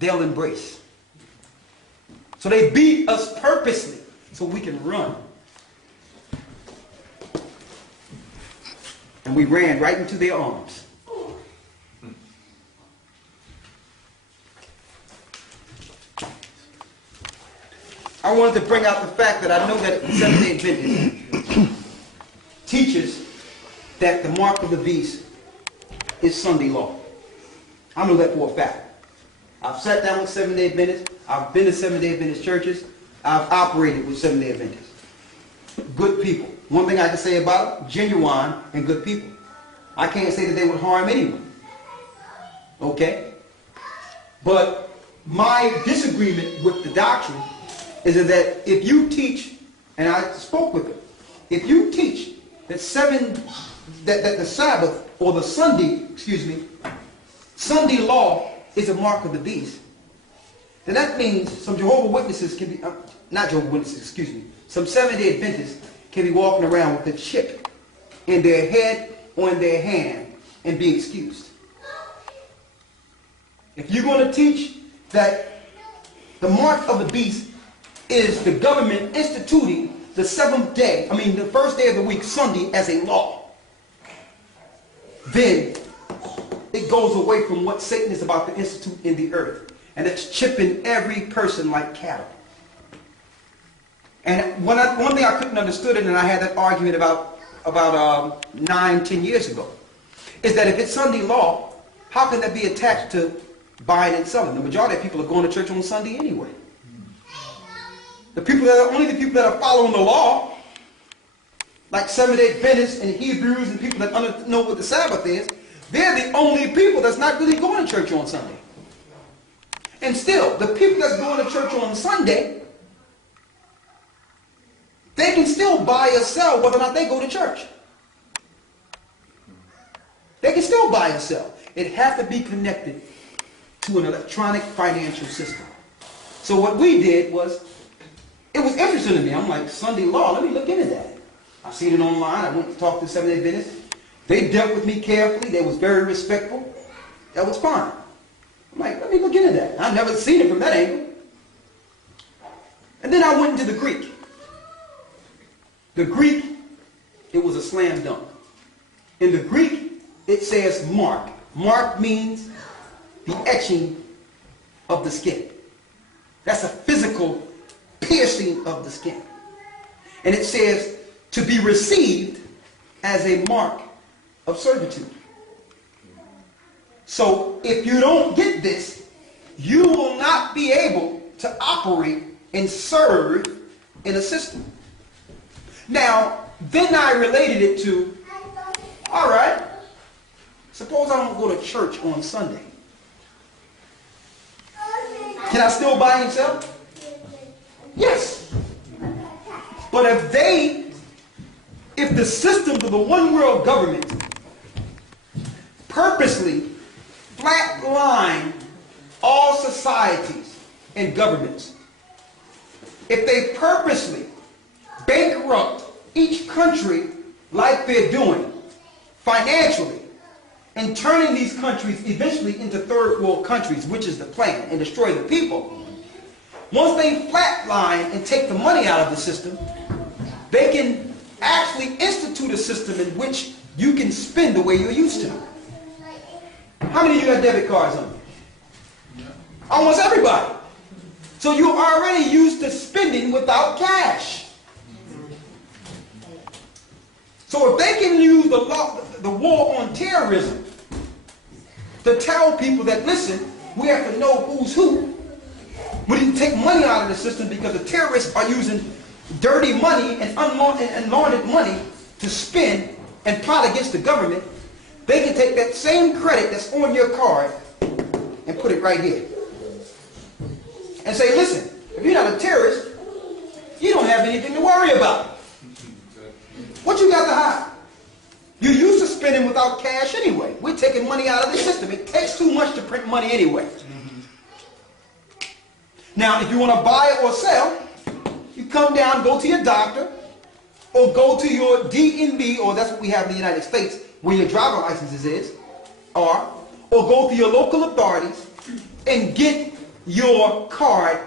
they'll embrace. So they beat us purposely so we can run. And we ran right into their arms. I wanted to bring out the fact that I know that Seventh-day Adventist teaches that the mark of the beast is Sunday law. I know that for a fact. I've sat down with Seventh-day Adventists. I've been to Seventh-day Adventist churches. I've operated with Seventh-day Adventists. Good people. One thing I can say about them, genuine and good people. I can't say that they would harm anyone. Okay? But my disagreement with the doctrine is that if you teach, and I spoke with them, if you teach that that the Sabbath or the Sunday law is a mark of the beast, then that means some Jehovah's Witnesses can be, not Jehovah's Witnesses, some Seventh-day Adventists can be walking around with a chip in their head or in their hand and be excused. If you're going to teach that the mark of the beast is the government instituting the the first day of the week, Sunday, as a law, then it goes away from what Satan is about to institute in the earth. And it's chipping every person like cattle. And one thing I couldn't understand, and I had that argument about 9-10 years ago, is that if it's Sunday law, how can that be attached to buying and selling? The majority of people are going to church on Sunday anyway. Only the people that are following the law, like Seventh-day Adventists and Hebrews and people that know what the Sabbath is, they're the only people that's not really going to church on Sunday. And still, the people that's going to church on Sunday, they can still buy or sell whether or not they go to church. They can still buy or sell. It has to be connected to an electronic financial system. So what we did was, it was interesting to me. I'm like, Sunday law, let me look into that. I seen it online. I went to talk to Seventh-day Adventists. They dealt with me carefully. They was very respectful. That was fine. I'm like, let me look into that. I've never seen it from that angle. And then I went into the Greek. The Greek, it was a slam dunk. In the Greek, it says mark. Mark means the etching of the skin. That's a physical piercing of the skin. And it says to be received as a mark of servitude. So if you don't get this, you will not be able to operate and serve in a system. Now, then I related it to, all right, suppose I don't go to church on Sunday. Can I still buy and sell? Yes. But if the systems of the one world government purposely flatline all societies and governments, if they purposely bankrupt each country like they're doing financially, and turning these countries eventually into third world countries, which is the plan, and destroy the people, once they flatline and take the money out of the system, they can actually institute a system in which you can spend the way you're used to. How many of you got debit cards on you? Almost everybody. So you're already used to spending without cash. So if they can use the war on terrorism to tell people that, listen, we have to know who's who, we didn't take money out of the system because the terrorists are using dirty money and unlaundered money to spend and plot against the government, they can take that same credit that's on your card and put it right here. And say, listen, if you're not a terrorist, you don't have anything to worry about. What you got to hide? You're used to spending without cash anyway. We're taking money out of the system. It takes too much to print money anyway. Now, if you want to buy or sell, you come down, go to your doctor, or go to your DMV, or that's what we have in the United States, where your driver licenses is, or go to your local authorities and get your card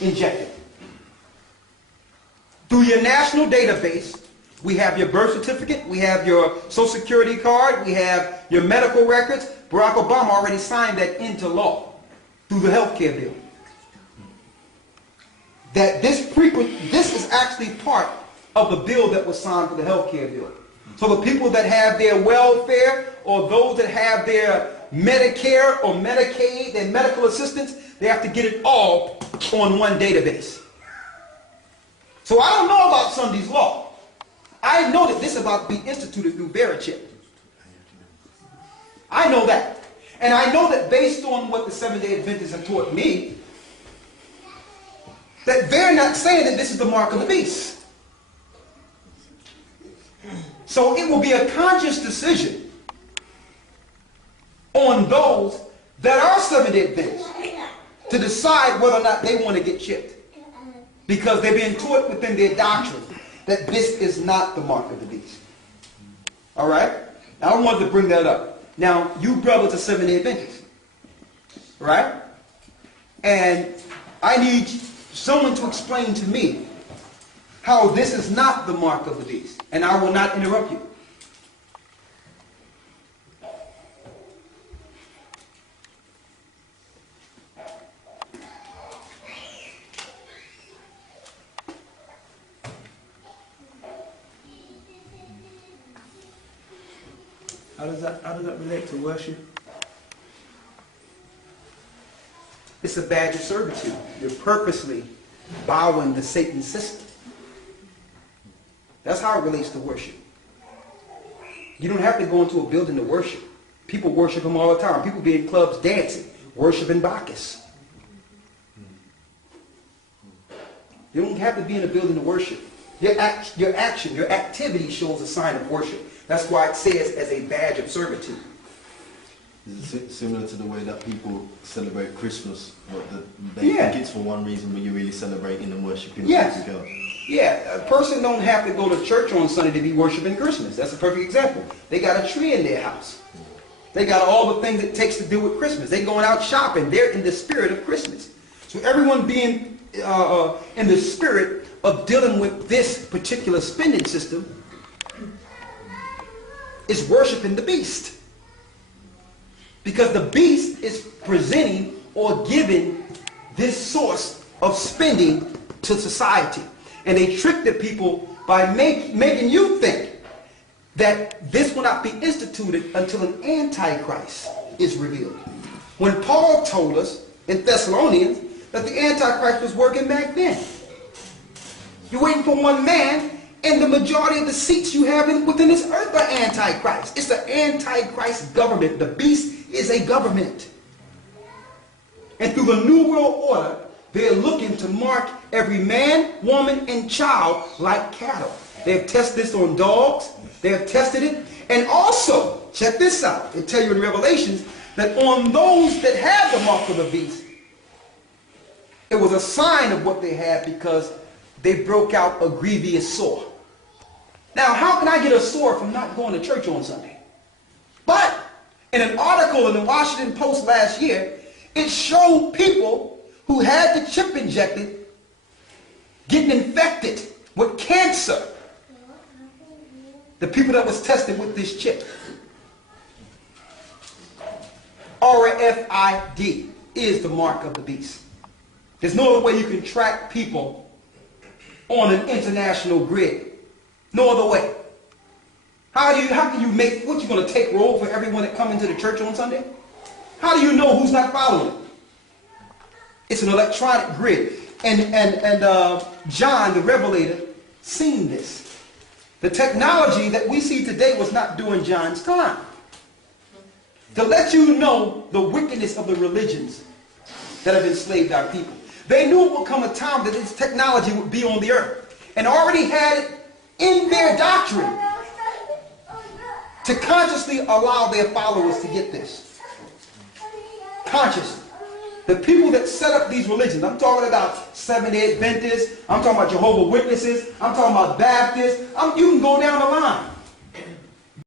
injected. Through your national database, we have your birth certificate, we have your Social Security card, we have your medical records. Barack Obama already signed that into law through the health care bill. That this is actually part of the bill that was signed for the health care bill. So the people that have their welfare, or those that have their Medicare or Medicaid and medical assistance, they have to get it all on one database. So I don't know about Sunday's law. I know that this is about to be instituted through Verichip. I know that. And I know that based on what the Seventh-day Adventists have taught me, that they're not saying that this is the mark of the beast. So it will be a conscious decision on those that are Seventh-day Adventists to decide whether or not they want to get chipped. Because they're being taught within their doctrine that this is not the mark of the beast. All right? Now, I wanted to bring that up. Now, you brothers are Seventh-day Adventists. Right? And I need someone to explain to me how this is not the mark of the beast. And I will not interrupt you. How does that relate to worship? It's a badge of servitude. You're purposely bowing to Satan's system. That's how it relates to worship. You don't have to go into a building to worship. People worship him all the time. People be in clubs dancing, worshiping Bacchus. You don't have to be in a building to worship. Your action, your activity shows a sign of worship. That's why it says as a badge of servitude. Is it similar to the way that people celebrate Christmas? They think it's for one reason, but you're really celebrating and worshiping Yes. God. Yeah, a person don't have to go to church on Sunday to be worshiping Christmas. That's a perfect example. They got a tree in their house. They got all the things it takes to do with Christmas. They're going out shopping. They're in the spirit of Christmas. So everyone being in the spirit of dealing with this particular spending system is worshiping the beast. Because the beast is presenting or giving this source of spending to society. And they trick the people by making you think that this will not be instituted until an antichrist is revealed. When Paul told us in Thessalonians that the antichrist was working back then. You're waiting for one man, and the majority of the seats you have within this earth are antichrist. It's the antichrist government. The beast is a government. And through the New World Order, they're looking to mark every man, woman, and child like cattle. They have tested this on dogs. They have tested it. And also, check this out. They tell you in Revelations that on those that have the mark of the beast, it was a sign of what they had because they broke out a grievous sore. Now, how can I get a sore from not going to church on Sunday? But in an article in the Washington Post last year, it showed people who had the chip injected getting infected with cancer. The people that was tested with this chip. RFID is the mark of the beast. There's no other way you can track people on an international grid. No other way. How can you make, what you going to take roll for everyone that come into the church on Sunday? How do you know who's not following it? It's an electronic grid. And John, the Revelator, seen this. The technology that we see today was not during John's time. To let you know the wickedness of the religions that have enslaved our people. They knew it would come a time that this technology would be on the earth. And already had it in their doctrine to consciously allow their followers to get this. Consciously. The people that set up these religions, I'm talking about Seventh-day Adventists, I'm talking about Jehovah's Witnesses, I'm talking about Baptists, you can go down the line.